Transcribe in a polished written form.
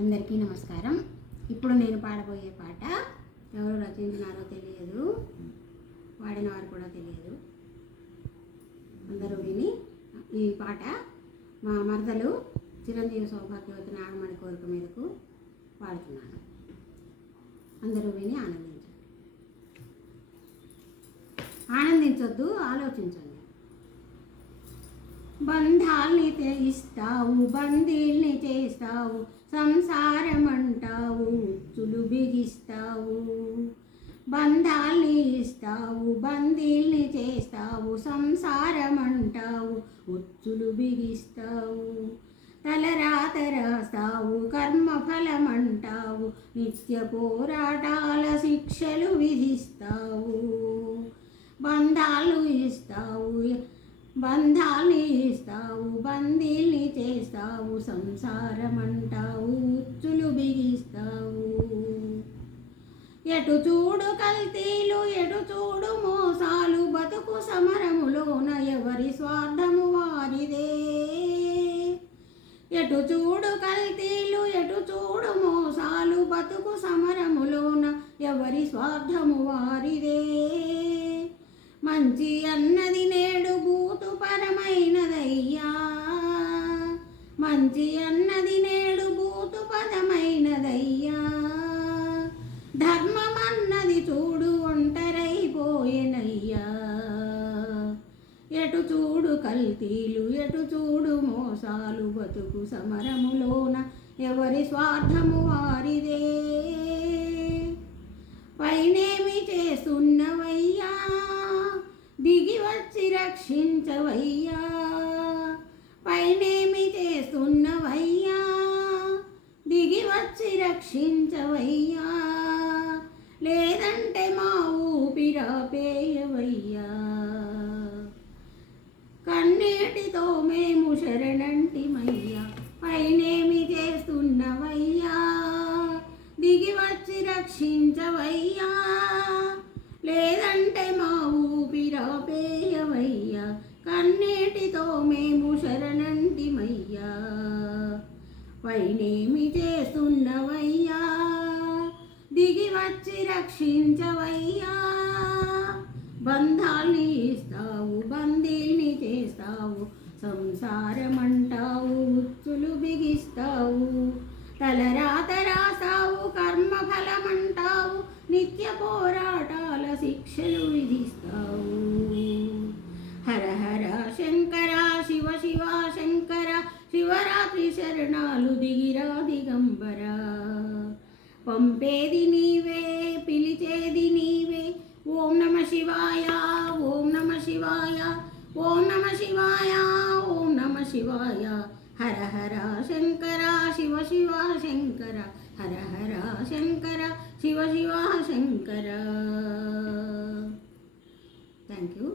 అందరికీ నమస్కారం. ఇప్పుడు నేను పాడబోయే పాట ఎవరు రచించినారో తెలియదు, పాడిన వారు కూడా తెలియదు. అందరూ విని ఈ పాట మా మరదలు చిరంజీవి సౌభాగ్యవతి నాగమణి కోరిక మీదకు పాడుతున్నాను. అందరూ విని ఆనందించొద్దు, ఆలోచించండి. బంధాల్ని తెయిస్తావు, బందీల్ని చేస్తావు, సంసారం అంటావు, ఉచ్చులు బిగిస్తావు. బంధాల్ని ఇస్తావు, బందీల్ని చేస్తావు, సంసారం అంటావు, ఉచ్చులు బిగిస్తావు. తలరాత రాస్తావు, కర్మఫలం అంటావు, నిత్య పోరాటాల శిక్షలు విధిస్తావు. బంధాలు ఇస్తావు, బందీల్ని చేస్తావు, సంసారం అంటావు, ఉచ్చులు బిగిస్తావు. ఎటు చూడు కల్తీలు, ఎటు చూడు మోసాలు, బతుకు సమరములోన ఎవరి స్వార్థము వారిదే. ఎటు చూడు కల్తీలు, ఎటు చూడు మోసాలు, బతుకు సమరములోన ఎవరి స్వార్థము వారిదే. మంచి అన్నది నేడు బూతు పరమైనదయ్యా, మంచి అన్నది నేడు బూతు పదమైనదయ్యా. ధర్మం అన్నది చూడు ఒంటరైపోయేనయ్యా. ఎటు చూడు కల్తీలు, ఎటు చూడు మోసాలు, బతుకు సమరములోన ఎవరి స్వార్థము వారిదే. పైనేమి చేస్తున్నవయ్యా, దిగి వచ్చి రక్షించవయ్యా. పైనేమి చేస్తున్నవయ్యా, దిగి వచ్చి రక్షించవయ్యా. లేదంటే మా ఊపిరాపేయవయ్యా. కన్నీటితో మేము శరణంటిమయ్యా. పైనేమి చేస్తున్నవయ్యా, దిగి వచ్చి రక్షించవయ్యా. లేదంటే మా ఊపిరాపేయవయ్యా. కన్నీటితో మేము శరణంటిమయ్యా. పైనేమి చేస్తున్నవయ్యా, దిగి వచ్చి రక్షించవయ్యా. బంధాల్ని ఇస్తావు, బందీల్ని చేస్తావు, సంసారం అంటావు, ఉచ్చులు బిగిస్తావు. తలరాత రాస్తావు, కర్మఫలం అంటావు, నిత్య పోరాటాల శిక్షలు విధిస్తావు. హర హర శంకర, శివ శివ శంకర, శివరాత్రి శరణాలు దిగిరా దిగంబర. పంపేది నీవే, పిలిచేది నీవే. ఓం నమ శివాయ, ఓం నమ శివాయ, ఓం నమ శివాయ, ఓం నమ శివాయ. హర హర శంకర, శివ శివ శంకర, హర హర శంకర, శివ శివ శంకర. Thank you.